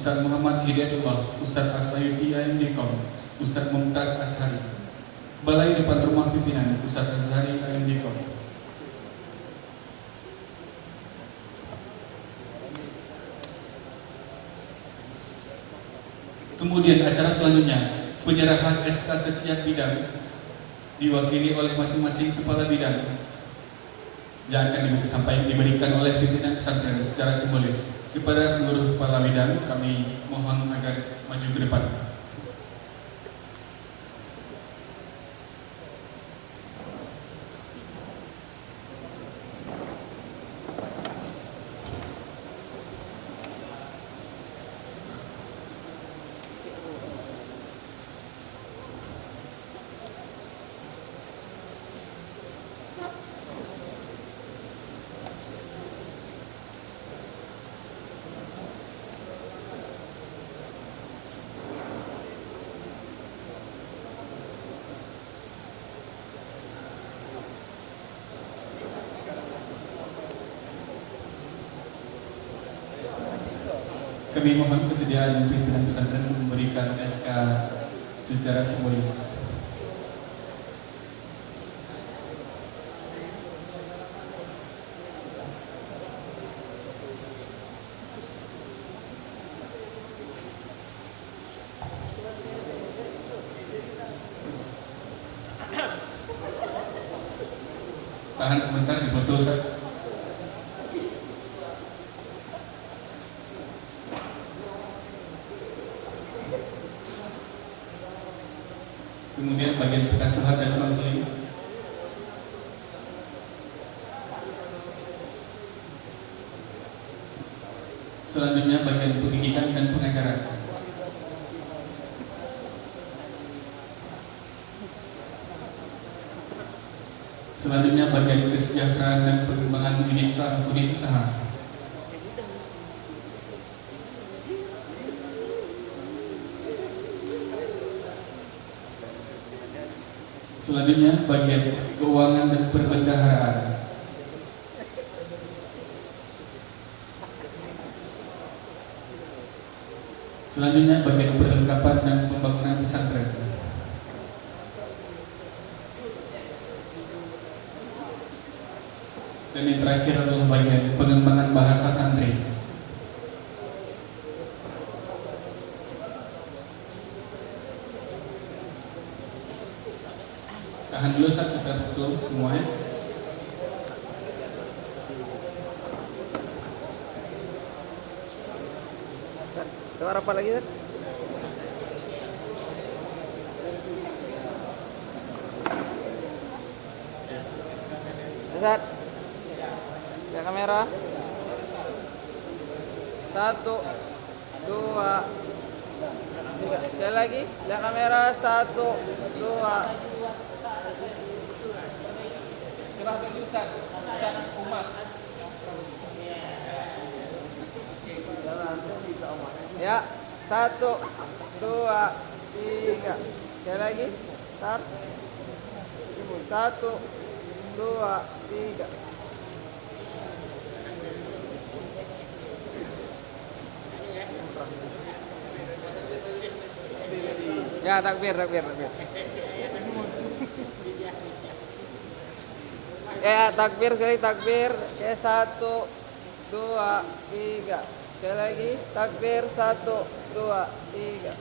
Ustaz Muhammad Hidayatullah, Ustaz As-Sayuti AMD.com, Ustaz Mumtaz Ashari. Balai depan rumah pimpinan, Ustaz Azhari AMD.com. Kemudian acara selanjutnya, penyerahan SK setiap bidang diwakili oleh masing-masing kepala bidang yang akan diberikan oleh pimpinan pesantren secara simbolis. Kepada seluruh kepala bidang, kami mohon agar maju ke depan. Kami mohon kesediaan pimpinan pesantren memberikan SK secara simbolis. Tahan sebentar di foto, Ustaz. Kemudian bagian pengasuhan dan konseling. Selanjutnya bagian pendidikan dan pengajaran. Selanjutnya bagian kesejahteraan dan pengembangan unit usaha. Selanjutnya bagian keuangan dan perbendaharaan. Selanjutnya bagian perlengkapan dan pembangunan pesantren. Dan yang terakhir adalah bagian pengembangan bahasa santri. Tahan dulu saat kita foto semuanya. Keluar apa lagi, Ustaz? Ustaz, ya kamera. 1, 2, 3. Sekali lagi, ya kamera. 1, 2. Ya, 1, 2, 3. Sekali lagi, tar. 1, 2, 3. Ya, takbir. Ya, takbir sekali, takbir. Ya, 1, 2, 3. Sekali lagi, takbir. 1, 2, 3.